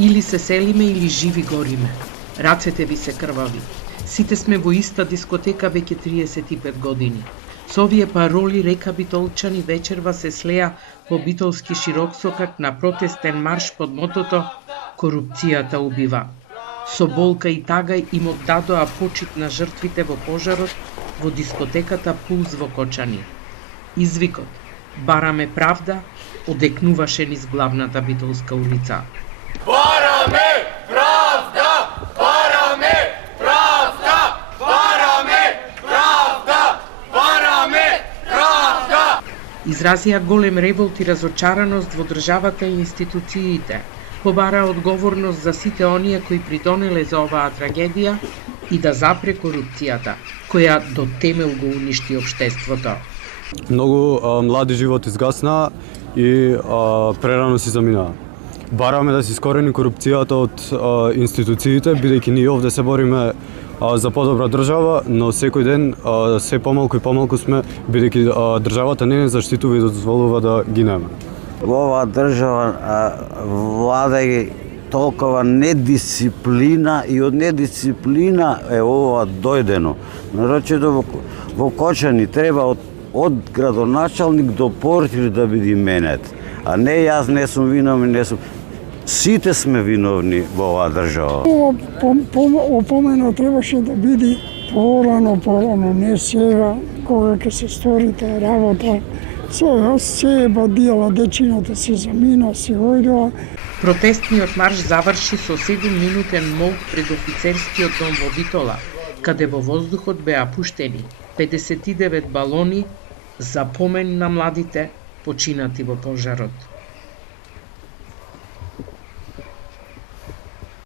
Или се селиме, или живи гориме. Рацете ви се крвави. Сите сме во иста дискотека веќе 35 години. Со овие пароли река битолчани вечерва се слеа по битолски широксокак на протестен марш под мотото "Корупцијата убива". Со болка и тага им оддадоа почит на жртвите во пожарот во дискотеката Пулс во Кочани. Извикот "Бараме правда" одекнуваше низ главната битолска улица. Бараме правда! Бараме правда! Бараме правда! Бараме правда! Изразија голем револт и разочараност во државата и институциите. Побараа одговорност за сите оние кои придонеле за оваа трагедија и да запре корупцијата, која до темел го уништи општеството. Многу млади живот изгасна и прерано си заминаа. Бараме да се искорени корупцијата од институциите, бидејќи ние овде се бориме за подобра држава, но секој ден се помалку и помалку сме, бидејќи државата не заштитува и дозволува да гинеме. Во оваа држава владај толкова недисциплина и од недисциплина е ова дојдено. Нарочито во Кочани треба од градоначалник до портир да биде менет. А не јас не сум виновен, не сум. Сите сме виновни во оваа држава. Ова опомена требаше да биде порано, не сега, кога ќе се стори таа работа. Сега се бадила, дечината се замина, се ојдоа. Протестниот марш заврши со 7-минутен молк пред офицерскиот дом во Битола, каде во воздухот беа пуштени 59 балони за помен на младите починати во пожарот.